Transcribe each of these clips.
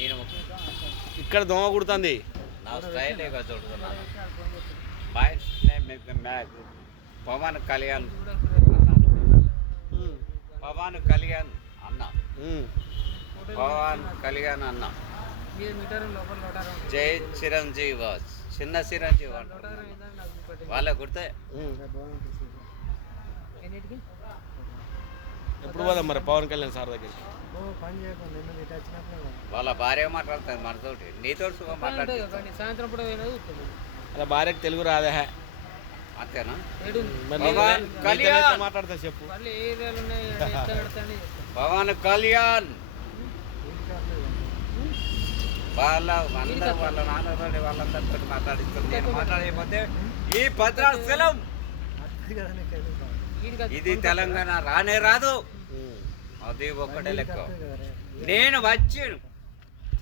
నేను ఇక్కడ దోమ కుడుతుంది. నా స్టైల్ చూడుతున్నాను. పవన్ కళ్యాణ్ పవన్ కళ్యాణ్ అన్న పవన్ కళ్యాణ్ అన్న జై చిరంజీవి చిన్న చిరంజీవి అంటారు వాళ్ళ కుడితే ఎప్పుడు పోదాం మరి పవన్ కళ్యాణ్ సార్ దగ్గర? వాళ్ళ భార్య మాట్లాడుతుంది మనతోటి, నీతో మాట్లాడుతుంది. సాయంత్రం అలా భార్యకు తెలుగు రాదే అంతేనా? పవన్ కళ్యాణ్ మాట్లాడతా చెప్పు. పవన్ కళ్యాణ్ వాళ్ళ నాన్నతోటి వాళ్ళందరితో మాట్లాడిస్తుంది. నేను మాట్లాడకపోతే ఈ భద్రాచలం ఇది తెలంగాణ రానే రాదు. అది ఒక్కటే లెక్క. నేను వచ్చాను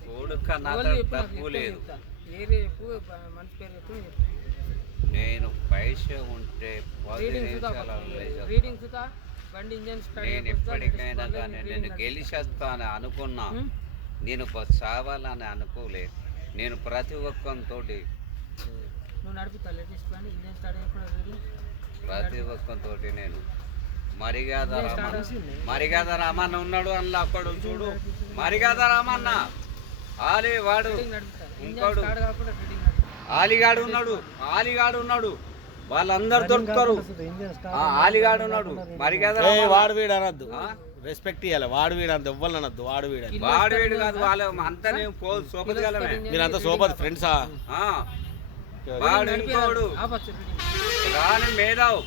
కొడుక నాతో తప్పు లేదు. నేను పైసా ఉంటే 10 నిమిషాలు నేను ఎప్పటికైనా కానీ నేను గెలిచేస్తాను అనుకున్నా. నేను చావాలని అనుకోలే. నేను ప్రతి ఒక్కరితోటి ప్రతి ఒక్కరితోటి నేను మరిగాద రామన్న ఉన్నాడు అందులో అక్కడ చూడు. మరిగాద రామన్న వాడు ఇంకోడు ఆలిగాడు ఉన్నాడు వాళ్ళందరూ దొరుకుతారు. ఆలిగాడు ఉన్నాడు మరిగాద వాడు వీడు అనద్దు, రెస్పెక్ట్ ఇవ్వాలి. వాడు వీడు అంత ఇవ్వాలి అనద్దు. వాడు వీడు కాదు వాళ్ళ అంతా సోపతి గలమే. మీరంతా సోపతి ఫ్రెండ్సా? వాడు ఇంకోడు రాని మేధావు